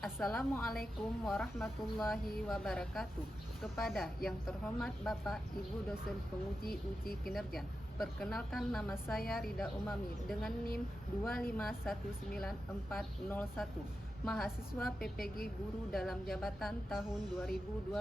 Assalamualaikum warahmatullahi wabarakatuh. Kepada yang terhormat Bapak Ibu dosen penguji uji kinerja, perkenalkan nama saya Rida Umami dengan NIM 2519401, mahasiswa PPG Guru dalam Jabatan tahun 2025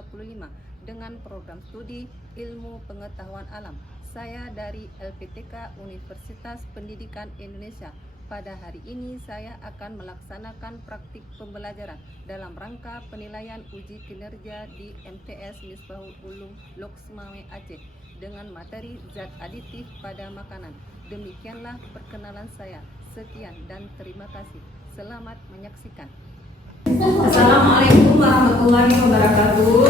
dengan program studi Ilmu Pengetahuan Alam. Saya dari LPTK Universitas Pendidikan Indonesia. Pada hari ini saya akan melaksanakan praktik pembelajaran dalam rangka penilaian uji kinerja di MTS Misbahul Ulum Loksmawe Aceh dengan materi zat aditif pada makanan. Demikianlah perkenalan saya. Sekian dan terima kasih. Selamat menyaksikan. Assalamualaikum warahmatullahi wabarakatuh.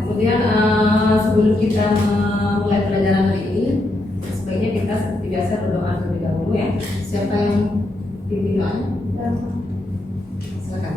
Kemudian sebelum kita mulai pelajaran hari ini, sebaiknya kita seperti biasa berdoa terlebih dahulu ya. Siapa yang pimpin doanya? Silakan.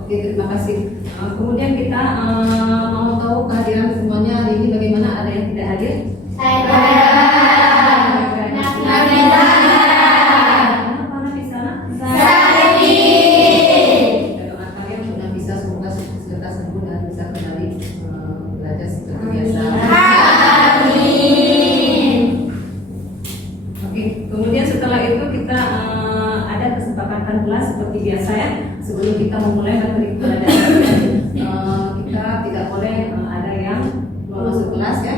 Oke, terima kasih. Kemudian kita mau tahu kehadiran semuanya hari ini bagaimana? Ada yang tidak hadir? Kenapa di sana? Doa kalian sudah bisa, semoga serta sembuh dan bisa kembali belajar seperti biasa. Oke, kemudian setelah itu kita ada kesepakatan kelas seperti biasa ya. Sebelum kita memulai materi pelajaran, kita tidak boleh ada yang mau masuk kelas ya.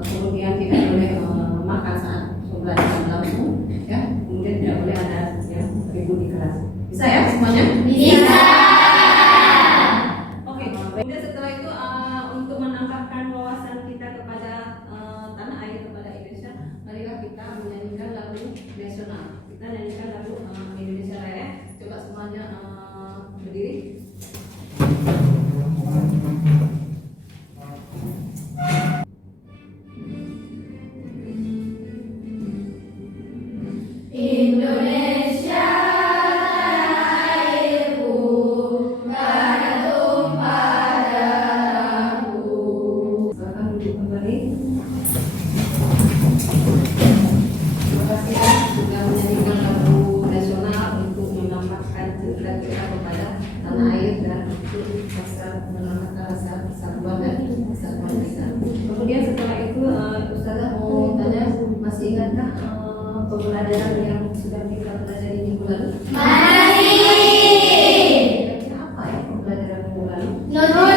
Kemudian tidak boleh makan saat pembelajaran berlangsung ya. Kemudian tidak boleh ada yang ribut di kelas. Bisa ya semuanya? Bisa. Oke. Kemudian setelah itu untuk menambahkan wawasan kita kepada tanah air, kepada Indonesia, marilah kita menyanyikan lagu nasional. Kita nyanyikan lagu Indonesia Raya. Coba semuanya berdiri. Indonesia tanah airku, tanah tumpah darahku. Silakan duduk kembali. Terima kasih ya sudah menyanyikan lagu nasional untuk menambahkan cerita kita kepada tanah air dan untuk menambahkan rasa persatuan dan kesatuan kita. Kemudian setelah itu Ustazah mau tanya, masih ingatkah pembelajaran yang sudah kita pelajari minggu lalu? Kira-kira apa ya pembelajaran minggu lalu? Kira-kira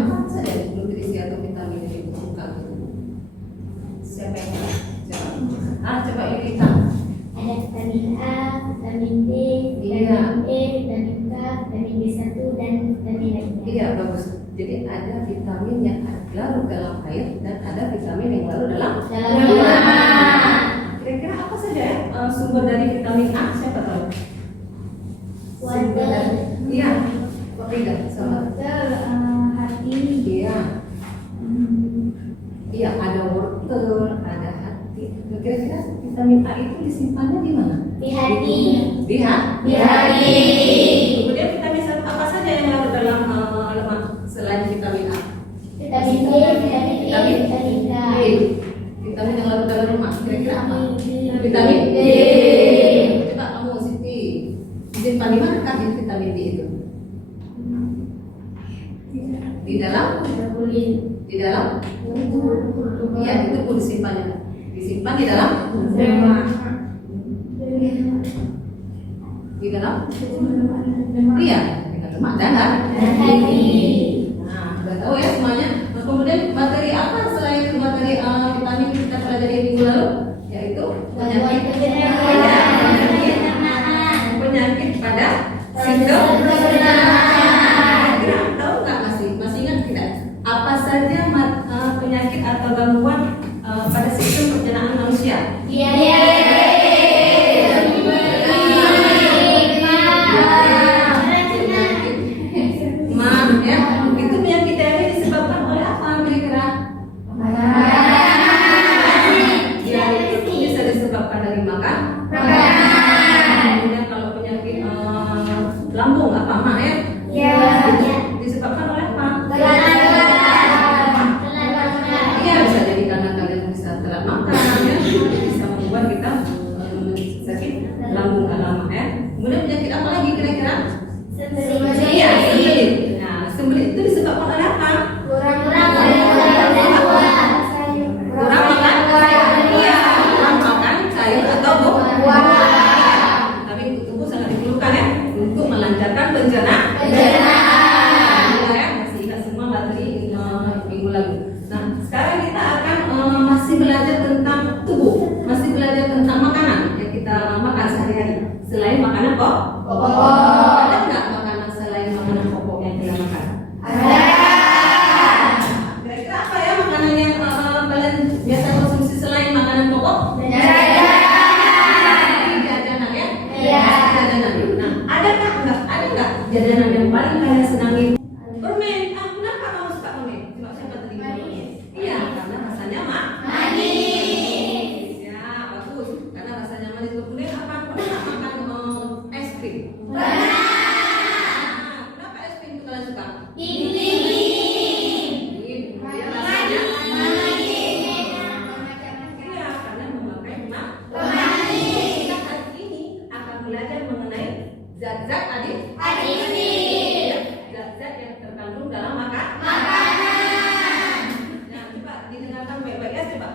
apa saja nutrisi atau vitamin yang dibutuhkan? Siapa yang tahu? Coba Irita. Ada vitamin A, vitamin D, Iya. vitamin E, vitamin K, vitamin B1 dan vitamin lainnya. Iya, bagus. Jadi ada vitamin yang larut dalam air dan ada vitamin yang larut dalam Dalam Kira-kira apa saja ya sumber dari vitamin A? Siapa tahu? water, Iya. Kok tidak? Sama. hati, Iya. Iya, ada wortel, ada hati. Kira-kira vitamin A itu disimpannya di mana? di hati, Di hati. di hati. Kemudian vitamin apa saja yang larut dalam lemak selain vitamin A? Vitamin D, vitamin E, vitamin K. Vitamin yang larut dalam lemak kira-kira apa? Vitamin Vitamin D. D. Coba kamu Siti, disimpan di mana kan vitamin D itu? Di dalam? kulit. Di dalam? Iya, itu pun disimpannya. Disimpan di dalam? Di dalam? Iya, di dalam lemak dan hati. Nah, sudah tahu ya semuanya. Nah, kemudian materi apa selain saja penyakit atau gangguan pada sistem pencernaan manusia? Maaf ya, itu penyakit TB disebabkan oleh apa kira-kira? Ya, itu bisa disebabkan dari makan. Kemudian kalau penyakit lambung apa mak ya? Disebabkan oleh apa? Iya, bisa jadi karena kalian bisa telat makan ya, bisa membuat kita sakit lambung lama ya. Kemudian penyakit apa lagi kira-kira? Iya, sembelit. Nah, sembelit itu disebabkan oleh apa? Kurang makan? Iya, kurang makan sayur atau buah. Tapi untuk tubuh sangat diperlukan ya untuk melancarkan pencernaan. Ya, masih ingat semua materi minggu lalu. Nah, sekarang kita akan masih belajar tentang tubuh, masih belajar tentang makanan yang kita makan sehari-hari. Selain makanan pokok, ada nggak makanan selain makanan pokok yang kita makan? Kira-kira apa ya makanan yang kalian biasa konsumsi selain makanan pokok? Jajanan ya? Jajanan. Nah, ada nggak jajanan yang paling kalian senangi? Permen. Kenapa kamu suka permen? Coba siapa tadi? Iya, karena rasanya manis. Ya, bagus. Karena rasanya manis. Kemudian apa? Pernah makan es krim? Kenapa es krim itu kalian suka? Dia rasanya iya, karena memakai pemanis. Kita hari ini akan belajar mengenai zat-zat zat-zat yang terkandung dalam makanan. Nah, coba didengarkan baik-baik ya, coba.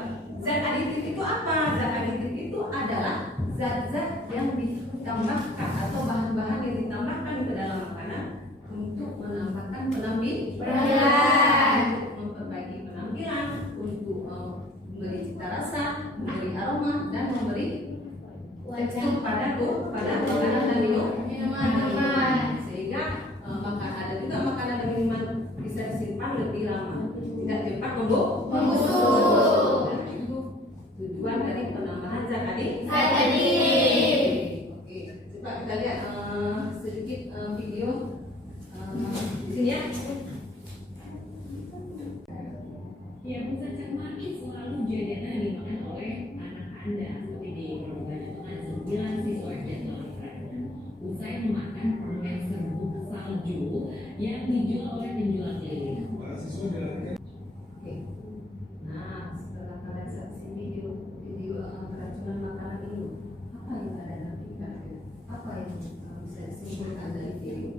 Zat aditif itu apa? Zat aditif itu adalah zat-zat yang ditambahkan atau bahan-bahan yang ditambahkan ke dalam makanan untuk menambahkan penampilan, untuk memperbaiki penampilan, untuk memberi cita rasa, memberi aroma, dan memberi tekstur pada makanan dan minuman. Sehingga ada juga makanan dan minuman bisa disimpan lebih lama, tidak cepat membusuk. Dan itu tujuan dari penambahan zat aditif. Oke, coba kita lihat sedikit video di sini ya. Ya, zat yang manis selalu jajanan dimakan oleh anak Anda seperti di kebanyakan 9 siswa SD dalam keranjang. Usai memakan permen serbuk salju yang dijual oleh penjual keliling. Oke. Nah, setelah kalian lihat video keracunan makanan ini, apa yang ada nanti kira-kira? Apa yang bisa disimpulkan dari video?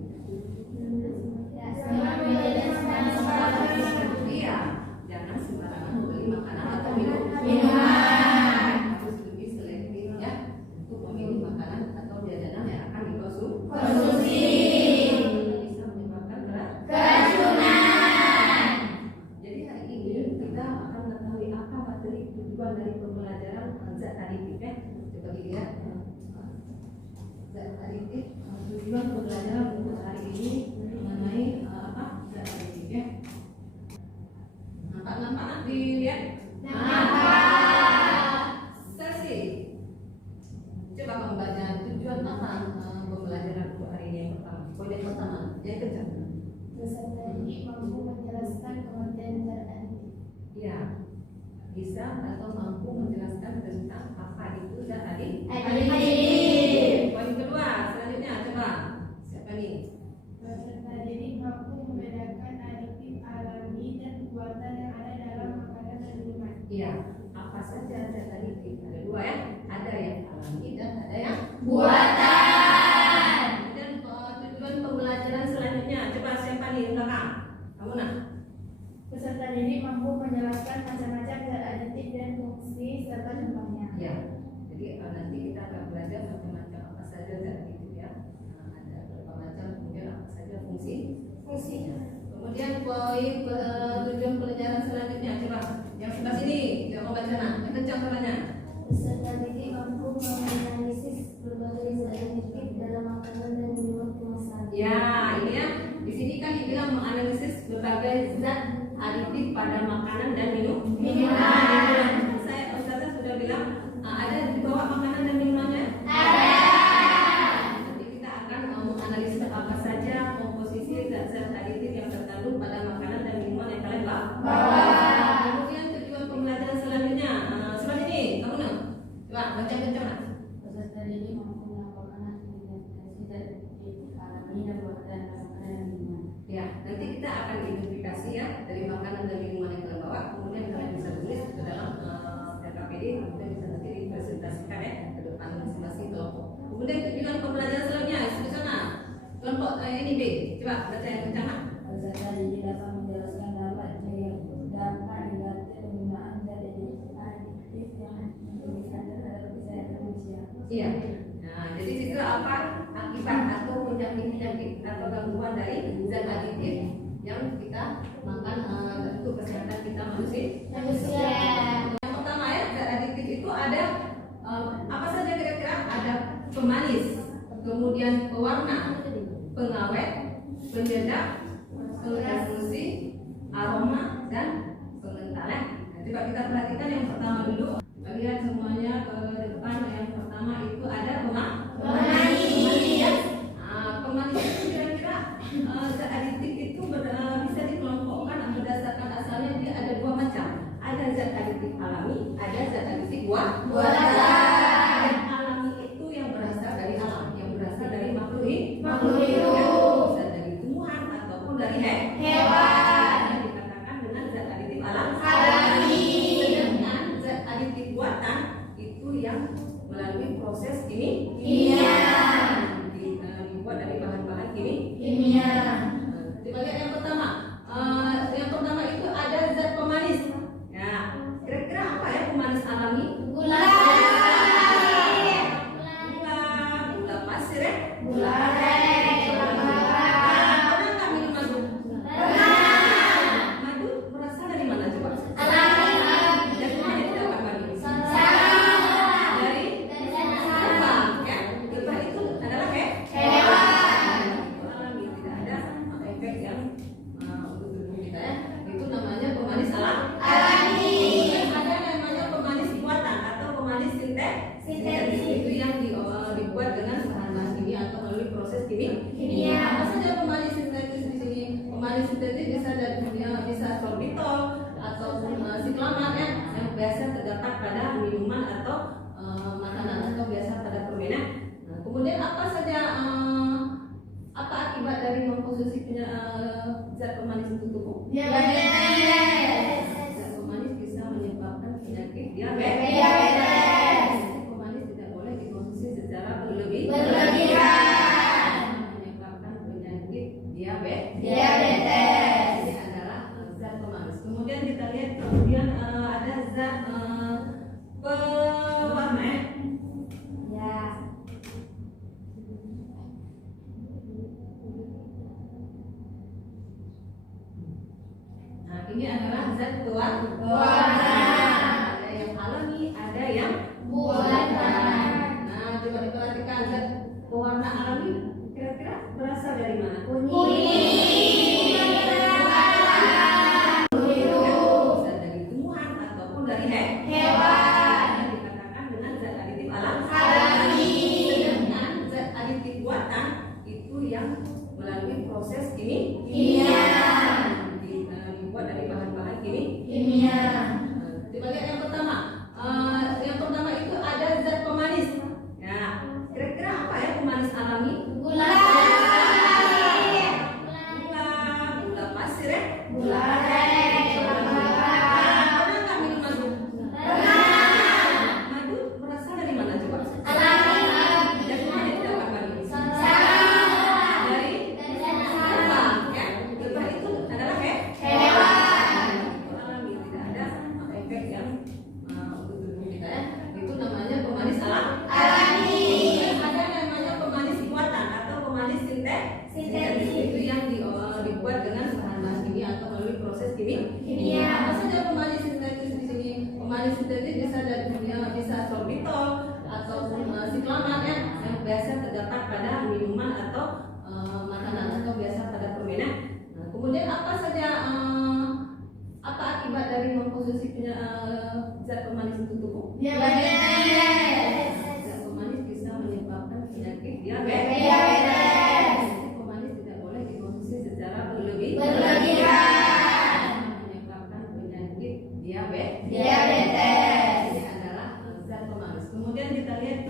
Iya, jangan sembarangan membeli makanan atau minuman. Harus lebih selektif ya untuk memilih makanan atau jajanan yang akan dikonsumsi. Bisa menyebabkan keracunan. Jadi hari ini kita akan mengetahui apa materi tujuan dari pembelajaran zat aditif ya. Coba dilihat zat aditif. Tujuan pembelajaran untuk hari ini mengenai apa zat aditif ya. Nampak dilihat. Sesi. Coba kamu baca tujuan apa pembelajaran untuk hari ini yang pertama. Poin yang pertama, yang kencang. Peserta didik mampu menjelaskan pengertian zat aditif. Ya, bisa atau mampu menjelaskan tentang apa itu zat aditif. Poin kedua, selanjutnya coba. Siapa nih? Peserta didik mampu membedakan aditif alami dan buatan yang ada dalam makanan dan minuman. Iya, apa saja zat aditif? Ada dua ya, ada yang alami dan ada yang Buatan. Kemudian tujuan pembelajaran selanjutnya, coba siapa nih di belakang? Kamu nak? Peserta didik mampu menjelaskan macam-macam zat aditif dan fungsi serta contohnya. Ya, jadi nanti kita akan belajar macam-macam apa saja zat aditif ya. Ada berapa macam, kemudian apa saja fungsinya. Kemudian poin tujuan pelajaran selanjutnya, coba yang sebelah sini, coba baca nak, yang kencang suaranya. Peserta didik mampu menganalisis berbagai zat aditif dalam makanan dan minuman kemasan. Ya, ini ya. Di sini kan dibilang menganalisis berbagai zat aditif pada makanan dan Minuman. Saya Ustazah sudah bilang ada di bawah makanan dan minumannya. Nanti kita akan menganalisa apa saja komposisi zat-zat aditif yang terkandung pada makanan dan minuman yang kalian bawa. Kemudian tujuan pembelajaran selanjutnya. Seperti ini, kamu nak? Coba baca Mas. Peserta didik mampu melakukan identifikasi alami dan buatan makanan dan minuman. Ya, nanti kita akan identifikasi ya dari makanan dan minuman yang kalian bawa. Kemudian kalian bisa tulis ke dalam RKPD, kemudian bisa nanti dipresentasikan ya ke depan masing-masing kelompok. Kemudian tujuan pembelajaran selanjutnya di sana. Kelompok ini B. Coba baca yang kencang. Peserta didik dapat menjelaskan dampak negatif penggunaan zat aditif yang merugikan terhadap kesehatan manusia. Iya. Nah, jadi itu apa akibat atau penyakit-penyakit atau gangguan dari zat aditif yang kita makan untuk kesehatan kita manusia. Yang pertama ya, zat aditif itu ada apa saja kira-kira? Ada pemanis, kemudian pewarna, pengawet, penyedap, pengental fungsi, aroma dan pengental. Nah, coba kita perhatikan yang pertama dulu. Kita lihat semuanya ke depan. Yang pertama itu ada pemanis. Pemanis itu kira-kira zat aditif itu bisa dikelompokkan berdasarkan asalnya dia ada dua macam. Ada zat aditif alami, ada zat aditif buatan. Zat alami itu yang berasal dari alam, yang berasal dari makhluk hidup, bisa dari tumbuhan ataupun dari hewan. Yang dikatakan dengan zat aditif alami. Sedangkan zat aditif buatan itu yang melalui proses kimia. Dibuat dari bahan-bahan kimia. Coba lihat yang pertama. Yang pertama itu ada zat pemanis. Ya, kira-kira apa ya pemanis alami? Gula pasir ya? Gula aren. Pernah nggak minum madu? Madu berasal dari mana coba? Dari mana didapat madu? Dari lebah. Ya, lebah itu adalah hewan. Itu alami, tidak ada efek yang untuk tubuh kita ya. Itu namanya pemanis alami. Ada namanya pemanis buatan atau pemanis sintetis. Itu yang dibuat dengan bahan-bahan kimia atau melalui proses kimia. Apa saja pemanis sintetis di sini? Pemanis sintetis bisa sorbitol ataupun siklamat ya, yang biasa terdapat pada minuman atau makanan atau biasa pada permen. Nah, kemudian apa saja apa akibat dari mengkonsumsi zat pemanis untuk tubuh? Zat pemanis bisa menyebabkan penyakit diabetes. Pemanis tidak boleh dikonsumsi secara berlebihan. Menyebabkan penyakit diabetes. Ini adalah zat pemanis. Kemudian kita lihat ada zat pewarna. Ya. Nah, ini adalah zat pewarna. Ada yang alami, ada yang Buatan. Nah, coba diperhatikan zat pewarna alami kira-kira berasal dari mana? Bisa dari tumbuhan ataupun dari akibat dari mengkonsumsi zat pemanis untuk tubuh? Diabetes. Zat pemanis bisa menyebabkan penyakit diabetes. Zat pemanis tidak boleh dikonsumsi secara berlebihan. Menyebabkan penyakit diabetes. Ini adalah zat pemanis. Kemudian kita lihat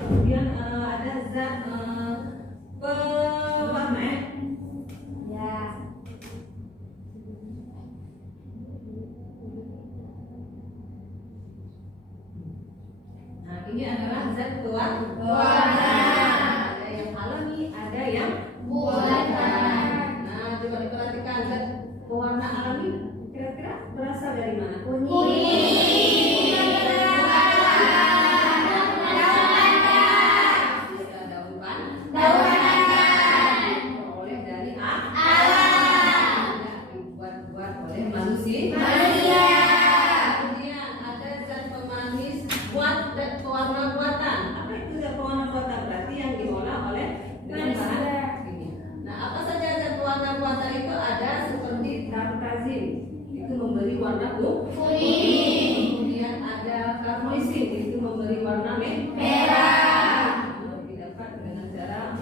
ada zat pewarna ya. Ya. Nah, ini adalah zat pewarna. Ada yang alami, ada yang buatan. Nah, coba diperhatikan zat pewarna alami kira-kira berasal dari mana? Bisa daun pandan. Diperoleh dari alam. Dibuat oleh manusia. Kemudian ada zat pemanis zat pewarna buatan. Apa itu zat pewarna buatan? Berarti yang diolah oleh dengan bahan kimia. Nah, apa saja zat pewarna buatan itu? Ada seperti tartazin, itu memberi warna kuning. Kemudian ada karmolisin, itu memberi warna merah. Didapat dengan cara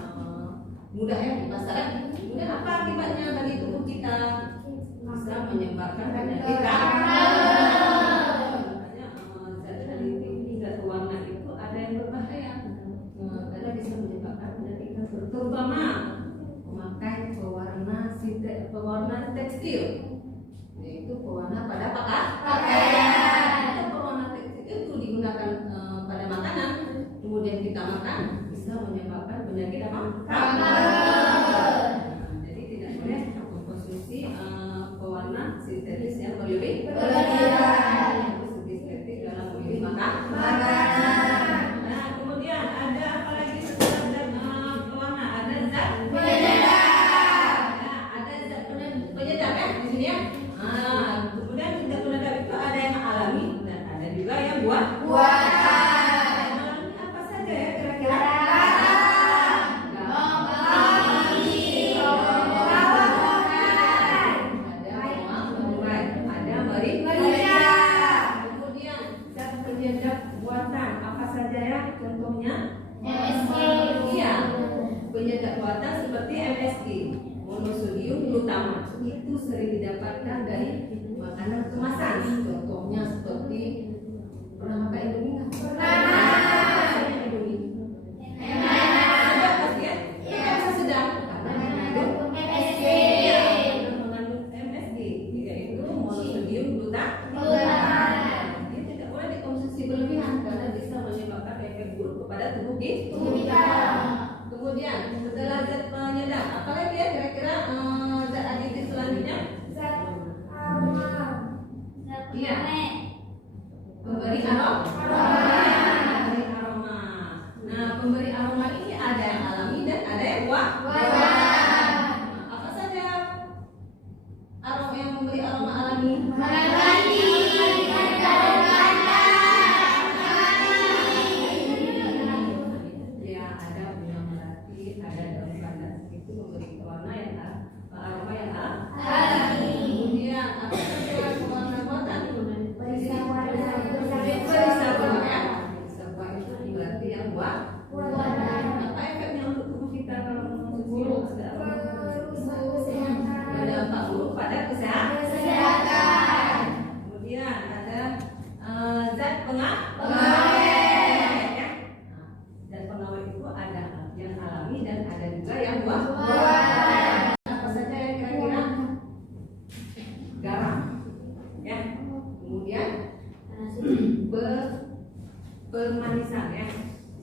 mudah ya di pasaran. Kemudian apa akibatnya bagi tubuh kita? Bisa menyebabkan penyakit kanker. Zat aditif zat pewarna itu ada yang berbahaya karena bisa menyebabkan penyakit kanker, terutama memakai pewarna tekstil, yaitu pewarna pada pakaian. Pewarna tekstil itu digunakan pada makanan, kemudian kita makan bisa menyebabkan penyakit apa? Kanker. Jadi tidak boleh mengkonsumsi pewarna sintetis yang berlebihan. Dalam memilih makanan. Nah, kemudian ada apa lagi setelah zat pewarna? Ada zat penyedap. Ada zat penyedap ya di sini ya. Kemudian zat penyedap itu ada yang alami dan ada juga yang buatan. Yang alami apa saja ya kira-kira? Ada merica. Penyedap buatan apa saja ya contohnya? MSG. Iya, penyedap buatan seperti MSG, monosodium glutamat, itu sering didapatkan dari makanan kemasan. Contohnya seperti pernah makan Indomie nggak? Pernah. Indomie. Sedap pasti ya? Iya. Sedap karena mengandung MSG. Iya, mengandung MSG, yaitu monosodium glutamat. Konsumsi berlebihan karena bisa menyebabkan efek buruk kepada tubuh kita. Kemudian setelah zat penyedap, apa lagi ya kira-kira zat aditif selanjutnya? Zat aroma. Iya. Pemberi aroma. Pemberi aroma. Nah, pemberi aroma ini ada yang alami dan ada yang buatan. Apa saja aroma yang memberi aroma alami? Pemanisan ya,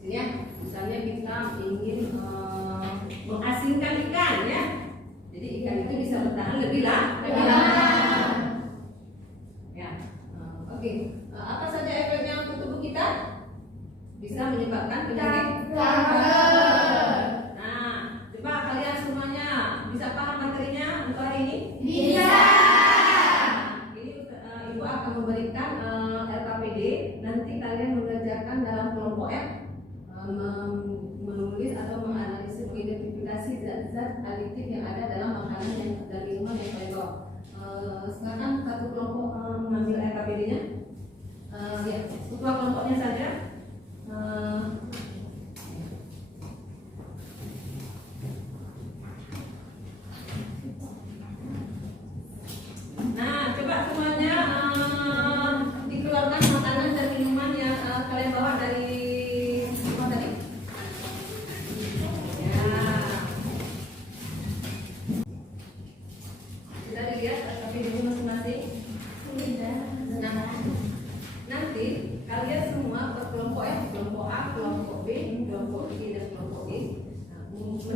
sini ya. Misalnya kita ingin mengasinkan ikan ya, jadi ikan itu bisa bertahan lebih lama. Ya, oke. Apa saja efeknya untuk tubuh kita? Bisa menyebabkan penyakit kanker. Nah, coba kalian semuanya bisa paham materinya untuk hari ini? Bisa. Ini Ibu akan memberikan LKPD. Nanti kalian mengerjakan dalam kelompok F, menulis atau menganalisis, mengidentifikasi zat-zat aditif yang ada dalam makanan dan minuman yang kalian bawa. Sekarang satu kelompok mengambil LKPD.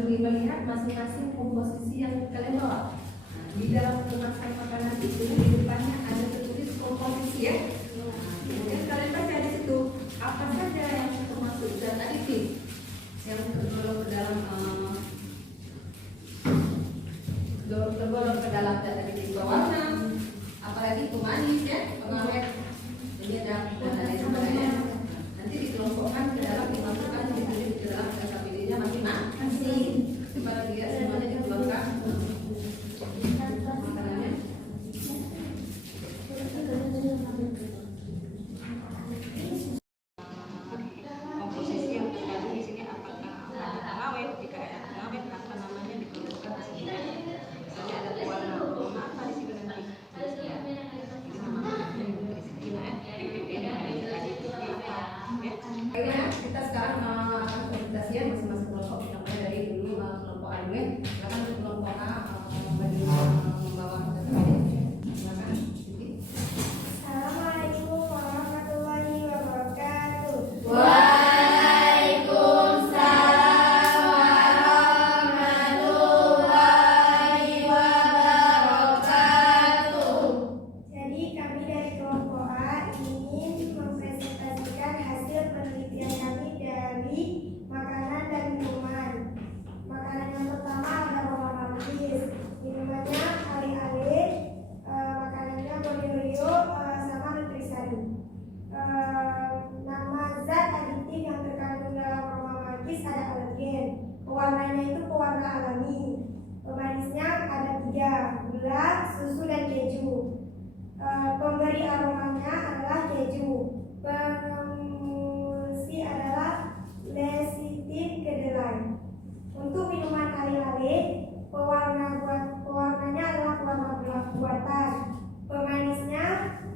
melihat masing-masing komposisi yang kalian bawa. Nah, di dalam kemasan makanan itu di depannya ada tertulis komposisi ya. Kemudian kalian baca di situ apa saja yang termasuk zat aditif yang tergolong ke dalam zat aditif pewarna, apalagi pemanis ya, pengawet. Jadi ada dan lain sebagainya. Nanti dikelompokkan ke dalam, dimasukkan, ditulis ke dalam kapabilitasnya masing-masing supaya dia semuanya dikeluarkan makanannya. Komposisi yang terkandung di sini apakah ada pengawet, jika ada pengawet apa namanya dikelompokkan di sini. Misalnya ada pewarna apa di sini nanti. Ini namanya dari sini PPT-nya ada aditif apa ya. Baiklah, kita sekarang akan presentasian masing-masing kelompok. Kita mulai dari dulu kelompok A dulu. Silakan untuk kelompok A bagi membawa presentasi. Silakan. Assalamualaikum warahmatullahi wabarakatuh. Jadi kami dari kelompok A ingin mempresentasikan hasil penelitian kami dari makanan dan minuman. Makanan yang pertama ada roma malkis, minumannya ale-ale, makanannya Borio sama Nutrisari. Nama zat aditif yang terkandung dalam roma malkis ada alergen. Pewarnanya itu pewarna alami. Pemanisnya ada 3, gula, susu, dan keju. Pemberi aromanya adalah keju. Pengembungsi adalah lecithin kedelai. Untuk minuman ale-ale, pewarnanya adalah pewarna buatan. Pemanisnya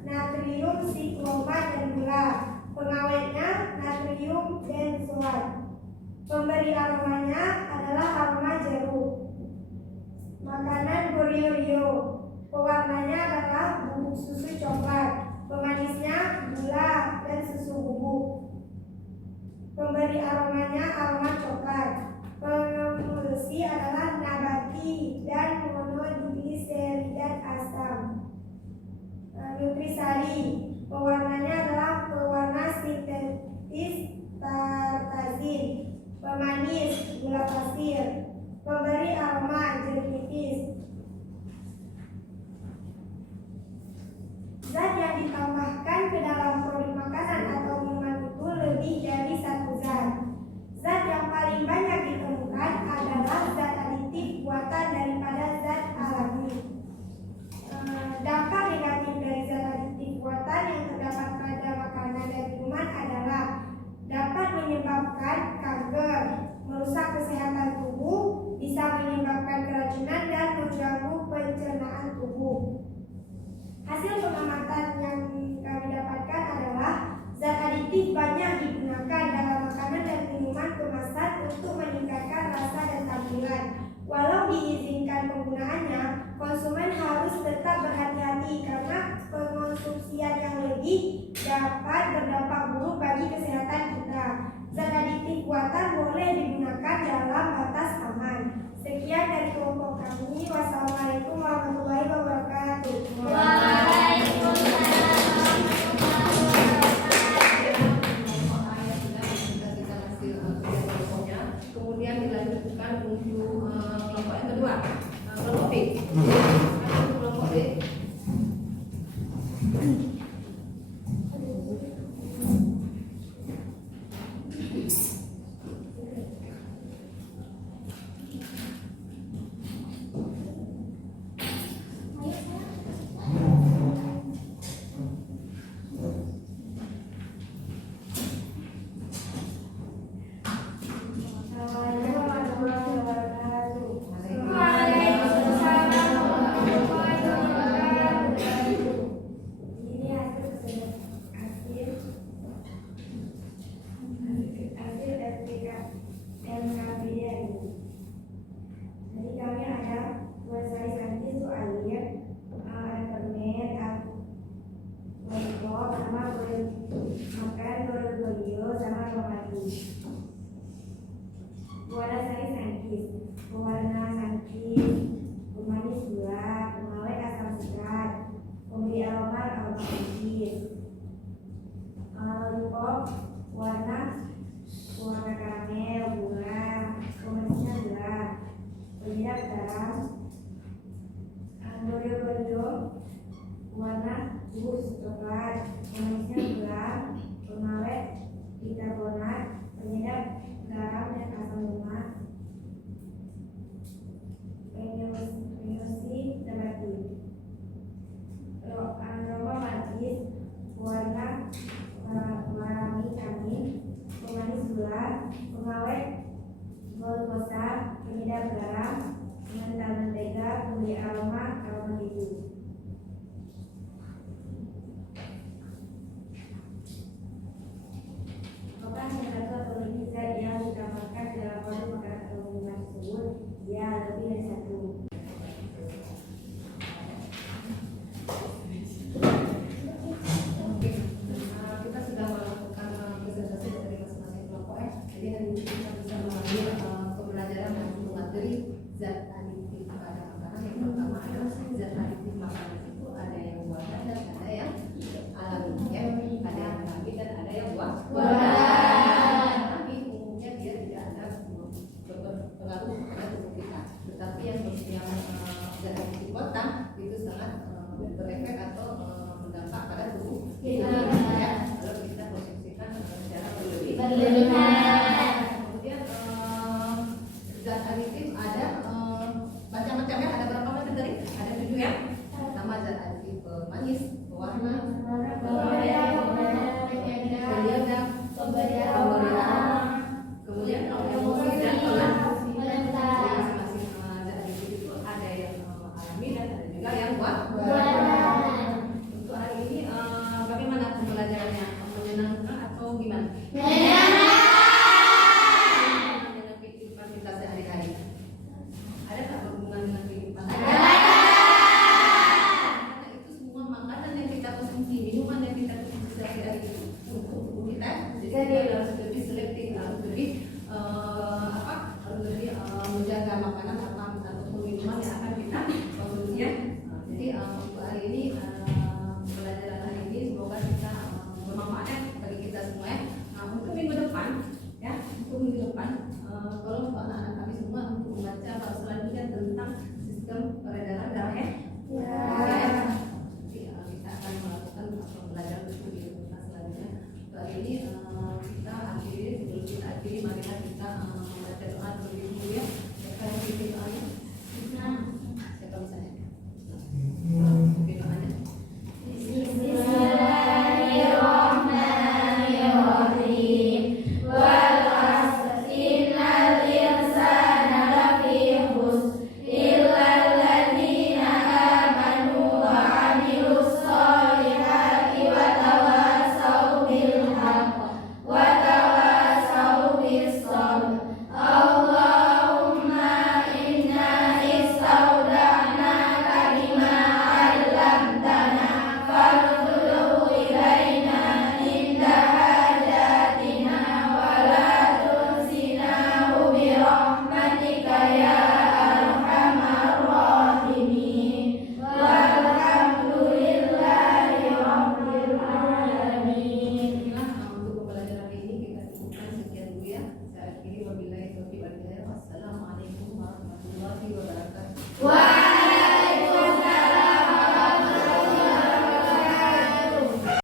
natrium siklomat dan gula. Pengawetnya natrium benzoat. Pemberi aromanya adalah aroma jeruk. Makanan Borio. Pewarnanya adalah bubuk susu coklat. Pemanisnya gula dan susu bubuk. Pemberi aromanya aroma coklat. Pengembungsi adalah nabati dan monodigliseridat asam. Nutrisari, pewarnanya adalah pewarna sintetis tartazin. Pemanis gula pasir. Pemberi aroma jeruk nipis. Zat yang ditambahkan ke dalam produk makanan atau minuman itu lebih dari 1 zat. Zat yang paling banyak ditemukan adalah zat aditif buatan daripada zat alami. Dampak negatif dari zat aditif buatan yang terdapat pada makanan dan minuman adalah dapat menyebabkan kanker, merusak kesehatan tubuh, bisa menyebabkan keracunan dan mengganggu pencernaan tubuh. Hasil pengamatan yang kami dapatkan adalah zat aditif banyak digunakan dalam makanan dan minuman kemasan untuk meningkatkan rasa dan tampilan. Walau diizinkan penggunaannya, konsumen harus tetap berhati-hati karena pengonsumsian yang lebih dapat berdampak buruk bagi kesehatan kita. Zat aditif buatan boleh digunakan dalam batas aman. Sekian dari kelompok kami. Wassalamualaikum warahmatullahi wabarakatuh. Kemudian dilanjutkan untuk kelompok yang kedua, kelompok B. Kelompok B. Pewarna sari sankis, pewarna sankis, pemanis gula, pengawet asam serat, pemberi aroma sankis, lollipop, warna karamel, gula, pemanisnya gula, penyedap garam, Oreo, warna bubuk coklat, pemanisnya gula, pengawet bikarbonat, penyedap garam dan asam lemak, penyusi nabati, aroma manis, warna warami kamin, pemanis gula, pengawet glukosa, penyedap garam, pengental mentega, pemberi aroma keju. Apakah salah satu atau lebih zat yang ditambahkan dalam produk makanan atau minuman tersebut? Ya, lebih dari satu. Oke, kita sudah melakukan presentasi dari masing-masing kelompok ya. Jadi hari ini kita bisa mengambil pembelajaran untuk materi zat aditif pada makanan. Yang pertama adalah zat aditif makanan itu ada yang buatan dan ada yang alami ya. Ada yang alami dan ada yang buatan. Tapi umumnya dia tidak ada berpengaruh pada tubuh kita. Tetapi yang zat aditif buatan itu sangat berefek atau berdampak pada tubuh kita ya. Kalau kita konsumsikan secara berlebihan. Kemudian zat aditif ada macam-macamnya, ada berapa macam tadi? Ada 7 ya. Pertama zat aditif pemanis, pewarna, penyedap, kemudian emosi dan masing-masing zat aditif itu ada yang alami dan ada juga yang buatan. Untuk hari ini bagaimana pembelajarannya? Menyenangkan atau gimana? Dengan kehidupan kita sehari-hari. Ada tak berhubungan dengan kehidupan? Karena itu semua makanan yang kita konsumsi, minuman yang kita konsumsi sehari-hari itu untuk tubuh kita. Jadi kita harus lebih selektif, harus lebih harus lebih menjaga makanan atau minuman yang akan kita konsumsi ya. Jadi untuk hari ini pembelajaran hari ini semoga kita bermanfaat bagi kita semua ya. Untuk minggu depan ya, untuk minggu depan tolong untuk anak-anak kami semua untuk membaca bab selanjutnya tentang sistem peredaran darah ya. Jadi kita akan melakukan pembelajaran studi tentang selanjutnya. Untuk hari ini kita akhiri, sebelum kita akhiri marilah kita membaca doa terlebih